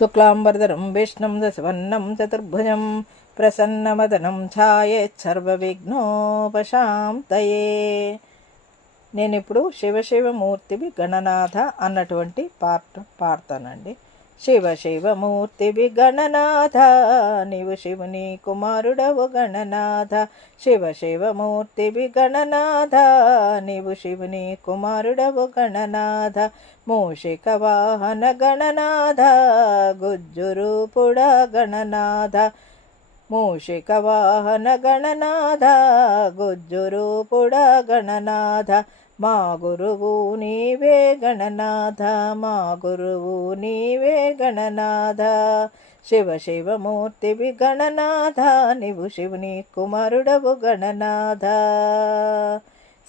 శుక్లాంబరధరం విష్ణుం దశవర్ణం చతుర్భుజం ప్రసన్నవదనం ఛాయేచ్చర్వవిఘ్నోపశాంతయే. నేను ఇప్పుడు శివశివమూర్తివి గణనాథ అన్నటువంటి పాడతానండి. శివశివమూర్తివి గణనాథ, నీవు శివుని కుమారుడవు గణనాథ. శివశివమూర్తివి గణనాథ, నీవు శివుని కుమారుడవు గణనాథ. మూషిక వాహన గణనాథ, గుజ్జురూపుడ గణనాథ. మూషిక వాహన గణనాథ, గుజ్జురూపుడ గణనాథ. మా గురువు నీవే గణనాథ, మా గురువు నీవే గణనాథ. శివశివమూర్తివి గణనాథ, నీవు శివుని కుమారుడవు గణనాథ.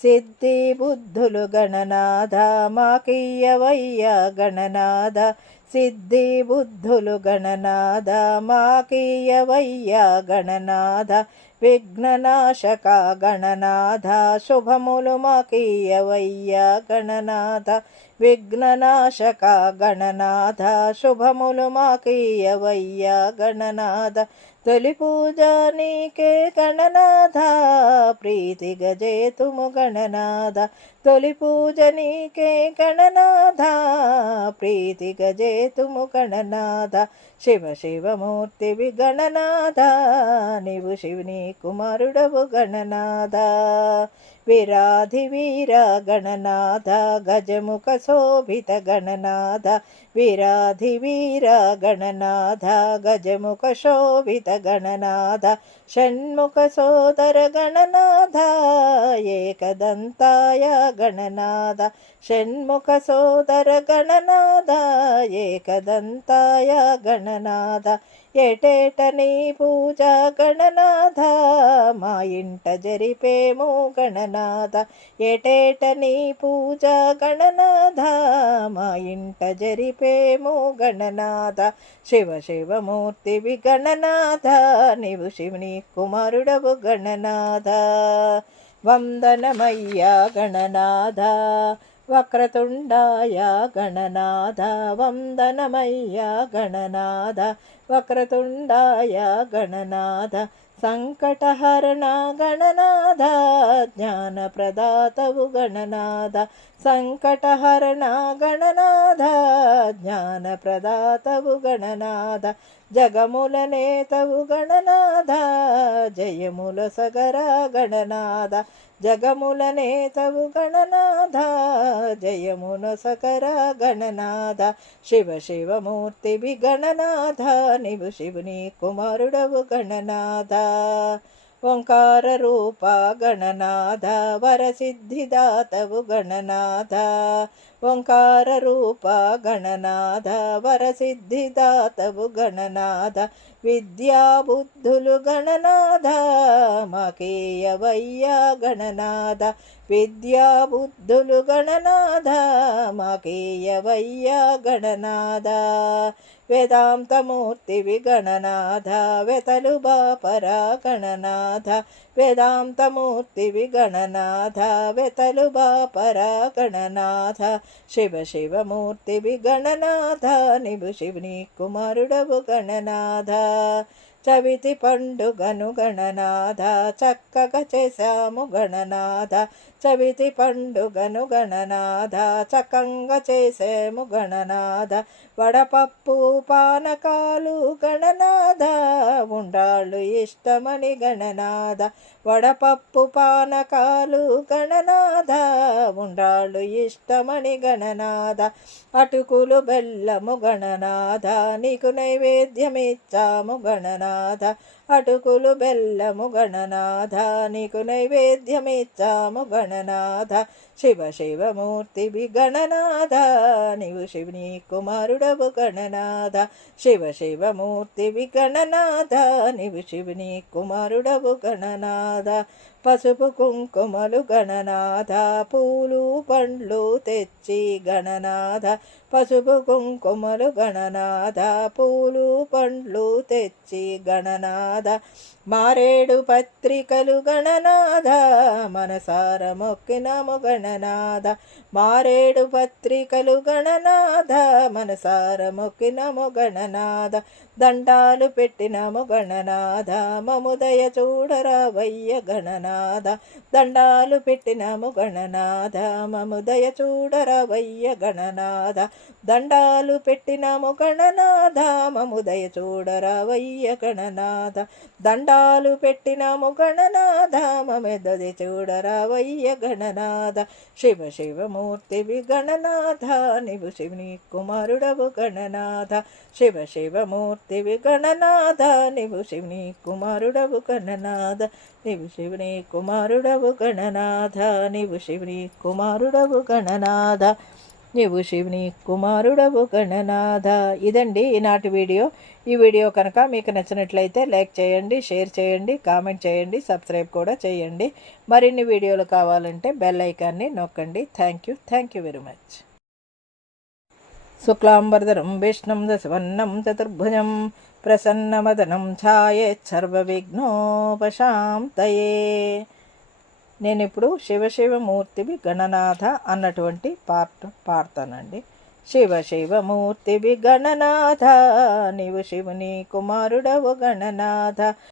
సిద్ధి బుద్ధులు గణనాథ, మాకియ్యవయ్య గణనాథ. సిద్ధి బుద్ధులు గణనాథ, మాకియ్యవయ్య గణనాథ. విఘ్ననాశక గణనాథ, శుభములు మాకియ్యవయ్య గణనాథ. విఘ్ననాశక గణనాథ, శుభములు మాకియ్యవయ్య గణనాథ. తొలి పూజ నీకే గణనాథ, ప్రీతిగా చేతుము గణనాథ. తొలి పూజ నీకే గణనాథ, ప్రీతిగా చేతుము గణనాథ. శివశివమూర్తివి గణనాథ, నీవు శివుని కుమారుడవు గణనాథ. విరాధి వీర గణనాథ, గజముఖ శోభిత గణనాథ. విరాధి వీర గణనాథ, గజముఖ శోభిత గణనాథ. షణ్ముఖ సోదర గణనాథ, ఏకదంతాయ గణనాథ. షణ్ముఖ సోదర గణనాథ, ఏకదంతాయ గణనాథ. ఏటేట నీ పూజ గణనాథ, మా ఇంట జరిపేము గణనాథ. ఏటేట నీ పూజ గణనాథ, మా ఇంట జరిపేము గణనాథ. శివశివమూర్తివి గణనాథ, నీవు శివుని కుమారుడవు గణనాథ. వందనమయ్యా గణనాథ, వక్రతుండాయ గణనాథ. వందనమయ్యా గణనాథ, వక్రతుండాయ గణనాథ. సంకటహరణ గణనాథ, జ్ఞానప్రదాతవు గణనాథ. సంకటహరణ గణనాథ, జ్ఞానప్రదాతవు గణనాథ. జగముల నేతవు గణనాథ, జయముల సగర గణనాథ. జగముల నేతవు గణనాథ, జయమున సకర గణనాథ. శివశివమూర్తివి గణనాథ, నీవు శివుని కుమారుడవు గణనాథ. ఓంకార రూప గణనాథ, వరసిద్ధిదాతవు గణనాథ. ఓంకార రూప గణనాథ, వరసిద్ధిదాతవు గణనాథ. విద్యాబుద్ధులు గణనాథ, మాకేయవయ్య గణనాథ. విద్యాబుద్ధులు గణనాథ, మాకేయవయ్య గణనాథ. వేదాంతమూర్తివి గణనాథ, వెతలు బాపరా గణనాథ. వేదాంతమూర్తివి గణనాథ, వెతలు బాపరా గణనాథ. శివశివమూర్తివి గణనాథ, నీవు శివుని కుమారుడవు గణనాథ. చవితి పండుగను గణనాథ, చక్కగా చేశాము గణనాథ. చవితి పండుగను గణనాథ, చక్కంగా చేసాము గణనాథ. వడపప్పు పానకాలు గణనాథ, ఉండాళ్ళు ఇష్టమని గణనాథ. వడపప్పు పానకాలు గణనాథ, ఉండాళ్ళు ఇష్టమని గణనాథ. అటుకులు బెల్లము గణనాథ, నీకు నైవేద్యమిచ్చాము గణనాథ. అటుకులు బెల్లము గణనాథ, నీకు నైవేద్యమిచ్చాము గణనాథ. శివశివమూర్తివి గణనాథ, నీవు శివుని కుమారుడవు గణనాథ. శివశివమూర్తివి గణనాథ, నీవు శివుని కుమారుడవు గణనాథ. పసుపు కుంకుమలు గణనాథ, పూలు పండ్లు తెచ్చి గణనాథ. పసుపు కుంకుమలు గణనాథ, పూలు పండ్లు తెచ్చి గణనాథ. గణనాథ మారేడు పత్రికలు గణనాథ మనసార మొక్కినాము గణనాథ మారేడు పత్రికలు గణనాథ మనసార మొక్కినాము గణనాథ దండాలు పెట్టినాము గణనాథ మముదయ చూడరావయ్య గణనాథ దండాలు పెట్టినాము గణనాథ మముదయ చూడరావయ్య గణనాథ దండాలు పెట్టినాము గణనాథ మముదయ చూడరావయ్య గణనాథ దండాలు పెట్టినాము గణనాథ మముదయ చూడరావయ్య గణనాథ శివ శివమూర్తివి గణనాథ నీవు శివుని కుమారుడవు గణనాథ శివ శివమూర్తివి గణనాథ నీవు శివుని కుమారుడవు గణనాథ నీవు శివుని కుమారుడవు గణనాథ నీవు శివుని కుమారుడవు గణనాథ నీవు శివుని కుమారుడవు గణనాథ. ఇదండి ఈనాటి వీడియో. ఈ వీడియో కనుక మీకు నచ్చినట్లయితే లైక్ చేయండి, షేర్ చేయండి, కామెంట్ చేయండి, సబ్స్క్రైబ్ కూడా చేయండి. మరిన్ని వీడియోలు కావాలంటే బెల్ ఐకాన్ని నొక్కండి. Thank you very much. శుక్లాంబరధరం విష్ణుం దశవన్నం చతుర్భుజం ప్రసన్నమదనం ఛాయేత్ సర్వవిఘ్నోపశాంతయే. నేను ఇప్పుడు శివశివమూర్తివి గణనాథ అన్నటువంటి పార్ట్ పాడతానండి. శివ శివమూర్తివి గణనాథ నీవు శివుని కుమారుడవు గణనాథ